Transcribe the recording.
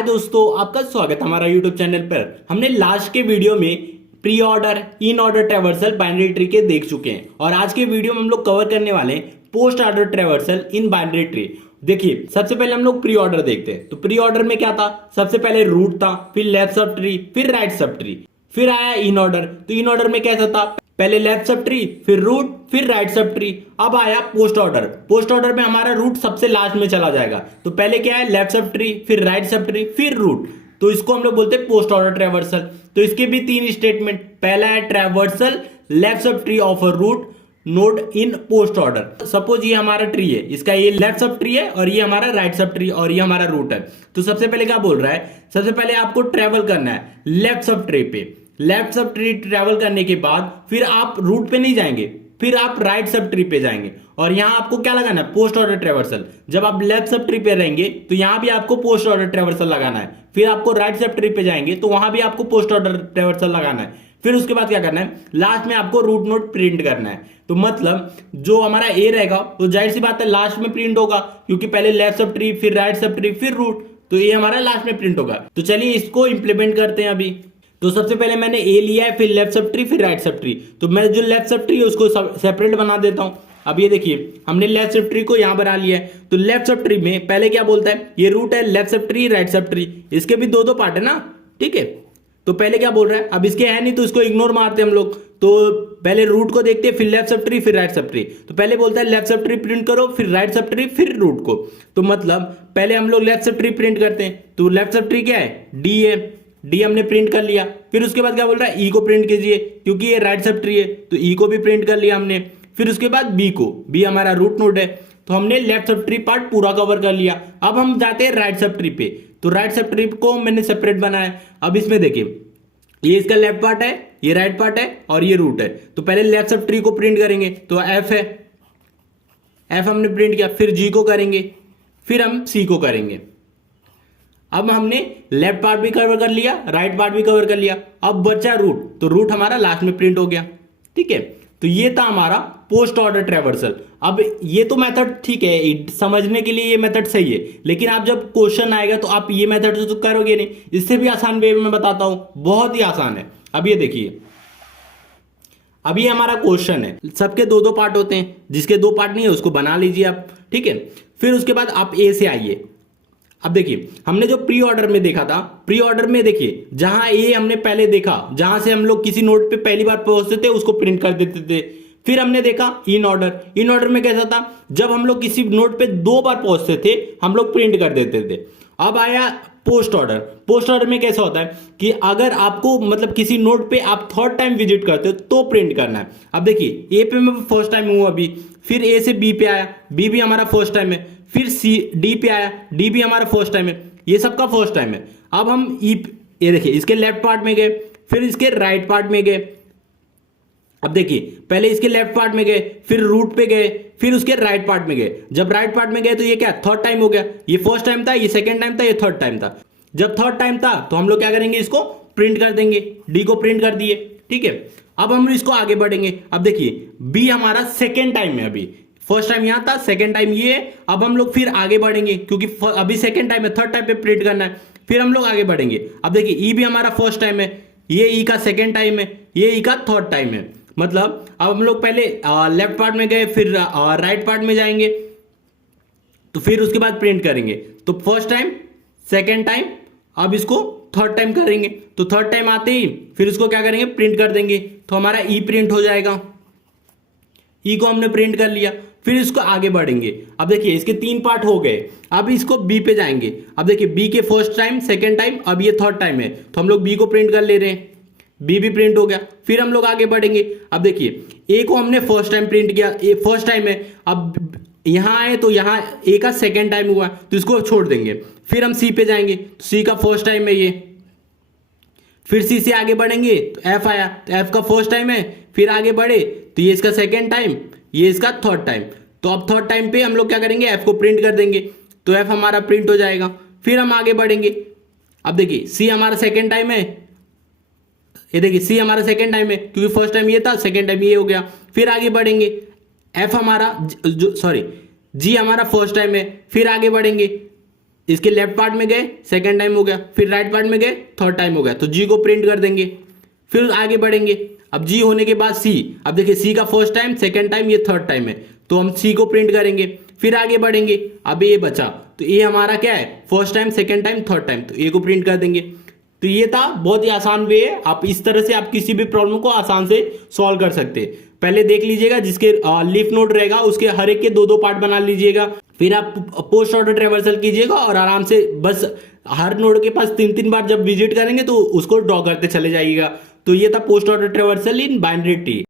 हाय दोस्तों, आपका स्वागत है हमारा यूट्यूब चैनल पर। हमने लास्ट के वीडियो में pre order, in order traversal binary tree के देख चुके हैं और आज के वीडियो में हम लोग कवर करने वाले हैं post order traversal in binary tree. देखिए, सबसे पहले हम लोग प्री ऑर्डर देखते हैं। तो प्री ऑर्डर में क्या था? सबसे पहले रूट था, फिर लेफ्ट सब ट्री, फिर राइट सब ट्री, फिर आया इन ऑर्डर। तो इन ऑर्डर में कैसा था? पहले लेफ्ट सब ट्री, फिर रूट, फिर राइट सब ट्री। अब आया पोस्ट ऑर्डर। पोस्ट ऑर्डर में हमारा रूट सबसे लास्ट में चला जाएगा। तो पहले क्या है? लेफ्ट सब ट्री, फिर राइट सब ट्री, फिर रूट। तो इसको हम लोग बोलते हैं पोस्ट ऑर्डर ट्रैवर्सल। तो इसके भी तीन स्टेटमेंट। पहला है traversal left subtree of a root node in post order. Suppose ये हमारा ट्री है, इसका ये लेफ्ट सब ट्री है और ये हमारा राइट सब ट्री और ये हमारा रूट है। तो सबसे पहले क्या बोल रहा है? सबसे पहले आपको ट्रेवल करना है लेफ्ट सब ट्री पे। लेफ्ट सब ट्री ट्रेवल करने के बाद फिर आप रूट पे नहीं जाएंगे, फिर आप राइट सब ट्री पे जाएंगे और यहां आपको क्या लगाना है? Post order traversal. जब आप लेफ्ट सब ट्री पे रहेंगे तो यहां भी आपको पोस्ट ऑर्डर ट्रैवर्सल लगाना है। फिर आपको राइट सब ट्री पे जाएंगे तो वहां भी आपको पोस्ट ऑर्डर ट्रैवर्सल लगाना है। फिर उसके बाद क्या करना है? लास्ट में आपको रूट नोड प्रिंट करना है। तो मतलब जो हमारा ए रहेगा तो जाहिर सी बात है लास्ट में प्रिंट होगा, क्योंकि पहले लेफ्ट सब ट्री, फिर राइट सब ट्री, फिर रूट। तो ये हमारा लास्ट में प्रिंट होगा। तो चलिए इसको इंप्लीमेंट करते हैं अभी। तो सबसे पहले मैंने ए लिया है, फिर लेफ्ट सब ट्री, फिर राइट सब ट्री। तो मैं जो लेफ्ट सब ट्री है उसको सेपरेट बना देता हूं। अब ये देखिए, हमने लेफ्ट सब ट्री को यहां बना लिया है। तो लेफ्ट सब ट्री में पहले क्या बोलता है? ये रूट है, left sub tree, right sub tree. इसके भी दो दो पार्ट है ना, ठीक है। तो पहले क्या बोल रहा है? अब इसके है नहीं तो इसको इग्नोर मारते हम लोग। तो पहले रूट को देखते हैं, फिर लेफ्ट सब ट्री, फिर राइट सब ट्री। तो पहले बोलता है लेफ्ट सब ट्री प्रिंट करो, फिर राइट सब ट्री, फिर रूट को। तो मतलब पहले हम लोग लेफ्ट सब ट्री प्रिंट करते हैं। तो लेफ्ट सब ट्री क्या है? डी है। डी हमने प्रिंट कर लिया। फिर उसके बाद क्या बोल रहा है? ई को प्रिंट कीजिए, क्योंकि ये राइट सब ट्री है तो ई को भी प्रिंट कर लिया हमने। फिर उसके बाद बी को, बी हमारा रूट नोड है। तो हमने लेफ्ट सब ट्री पार्ट पूरा कवर कर लिया। अब हम जाते हैं राइट सब ट्री पे। तो राइट सब ट्री को मैंने सेपरेट बनाया। अब इसमें देखिए, ये इसका लेफ्ट पार्ट है, ये राइट पार्ट है और ये रूट है। तो पहले लेफ्ट सब ट्री को प्रिंट करेंगे। तो एफ है, एफ हमने प्रिंट किया। फिर जी को करेंगे, फिर हम सी को करेंगे। अब हमने लेफ्ट पार्ट भी कवर कर लिया, राइट पार्ट भी कवर कर लिया। अब बचा रूट। तो रूट हमारा लास्ट में प्रिंट हो गया, ठीक है। तो ये था हमारा पोस्ट ऑर्डर ट्रैवर्सल। अब ये तो मेथड ठीक है, समझने के लिए ये मेथड सही है, लेकिन आप जब क्वेश्चन आएगा तो आप ये मेथड तो करोगे नहीं। इससे भी आसान वे में बताता हूं, बहुत ही आसान है। अब ये देखिए, अब ये हमारा क्वेश्चन है। सबके दो दो पार्ट होते हैं, जिसके दो पार्ट नहीं है उसको बना लीजिए आप, ठीक है। फिर उसके बाद आप ए से आइए। अब देखिए, हमने जो प्री ऑर्डर में देखा था, प्री ऑर्डर में देखिए जहां ए हमने पहले देखा, जहां से हम लोग किसी नोट पे पहली बार पहुंचते थे उसको प्रिंट कर देते थे। फिर हमने देखा इन ऑर्डर। इन ऑर्डर में कैसा था? जब हम लोग किसी नोट पे दो बार पहुंचते थे हम लोग प्रिंट कर देते थे। अब आया पोस्ट ऑर्डर। पोस्ट ऑर्डर में कैसा होता है कि अगर आपको मतलब किसी नोट पे आप थर्ड टाइम विजिट करते हो तो प्रिंट करना है। अब देखिए, ए पे मैं फर्स्ट टाइम हूं अभी, फिर ए से बी पे आया, बी भी हमारा फर्स्ट टाइम है, फिर सी डी पे आया, डी भी हमारा फर्स्ट टाइम है, ये सबका फर्स्ट टाइम है। अब हम ई, ये देखिए इसके लेफ्ट पार्ट में गए, फिर इसके राइट पार्ट में गए। अब देखिए, पहले इसके लेफ्ट पार्ट में गए, फिर रूट पे गए, फिर उसके राइट पार्ट में गए। जब राइट पार्ट में गए तो ये क्या? थर्ड टाइम हो गया। ये फर्स्ट टाइम था, ये सेकंड टाइम था, ये थर्ड टाइम था। जब थर्ड टाइम था तो हम लोग क्या करेंगे? इसको प्रिंट कर देंगे। डी को प्रिंट कर दिए, ठीक है। अब हम इसको आगे बढ़ेंगे। अब देखिए, बी हमारा सेकेंड टाइम है। अभी फर्स्ट टाइम यहां था, सेकेंड टाइम ये है। अब हम लोग फिर आगे बढ़ेंगे, क्योंकि अभी सेकेंड टाइम है, थर्ड टाइम पे प्रिंट करना है। फिर हम लोग आगे बढ़ेंगे। अब देखिए, ई भी हमारा फर्स्ट टाइम है, ये ई का सेकेंड टाइम है, ये ई का थर्ड टाइम है। मतलब अब हम लोग पहले लेफ्ट पार्ट में गए, फिर राइट पार्ट में जाएंगे, तो फिर उसके बाद प्रिंट करेंगे। तो फर्स्ट टाइम, सेकेंड टाइम, अब इसको थर्ड टाइम करेंगे। तो थर्ड टाइम आते ही फिर इसको क्या करेंगे? प्रिंट कर देंगे। तो हमारा ई प्रिंट हो जाएगा। ई को हमने प्रिंट कर लिया। फिर इसको आगे बढ़ेंगे। अब देखिए, इसके तीन पार्ट हो गए। अब इसको बी पे जाएंगे। अब देखिए, बी के फर्स्ट टाइम, सेकेंड टाइम, अब ये थर्ड टाइम है, तो हम लोग बी को प्रिंट कर ले रहे हैं। बी भी प्रिंट हो गया। फिर हम लोग आगे बढ़ेंगे। अब देखिए, ए को हमने फर्स्ट टाइम प्रिंट किया, ए फर्स्ट टाइम है। अब यहां आए तो यहां ए का सेकेंड टाइम हुआ, तो इसको छोड़ देंगे। फिर हम सी पे जाएंगे, तो सी का फर्स्ट टाइम है ये। फिर सी से आगे बढ़ेंगे तो एफ आया, तो एफ का फर्स्ट टाइम है। फिर आगे बढ़े तो ये इसका सेकेंड टाइम, ये इसका थर्ड टाइम। तो अब थर्ड टाइम पे हम लोग क्या करेंगे? एफ को प्रिंट कर देंगे। तो एफ हमारा प्रिंट हो जाएगा। फिर हम आगे बढ़ेंगे। अब देखिए, सी हमारा सेकेंड टाइम है, ये देखिए सी हमारा सेकेंड टाइम है, क्योंकि फर्स्ट टाइम ये था, सेकेंड टाइम ये हो गया। फिर आगे बढ़ेंगे। एफ हमारा जी हमारा फर्स्ट टाइम है। फिर आगे बढ़ेंगे, इसके लेफ्ट पार्ट में गए, सेकंड टाइम हो गया, फिर राइट पार्ट में गए, थर्ड टाइम हो गया, तो जी को प्रिंट कर देंगे। फिर आगे बढ़ेंगे, अब जी होने के बाद सी, अब देखिए सी का फर्स्ट टाइम, सेकंड टाइम, ये थर्ड टाइम है, तो हम सी को प्रिंट करेंगे। फिर आगे बढ़ेंगे, अब ये बचा, तो ये हमारा क्या है, first time, second time, third time, तो ए को प्रिंट कर देंगे। तो ये था, बहुत ही आसान वे है, आप इस तरह से आप किसी भी प्रॉब्लम को आसान से सॉल्व कर सकते हैं। पहले देख लीजिएगा, जिसके लीफ नोड रहेगा उसके हर एक के दो दो पार्ट बना लीजिएगा, फिर आप पोस्ट ऑर्डर ट्रेवर्सल कीजिएगा और आराम से बस हर नोड के पास तीन तीन बार जब विजिट करेंगे तो उसको ड्रॉ करते चले जाइएगा। तो ये था post order traversal in binary tree.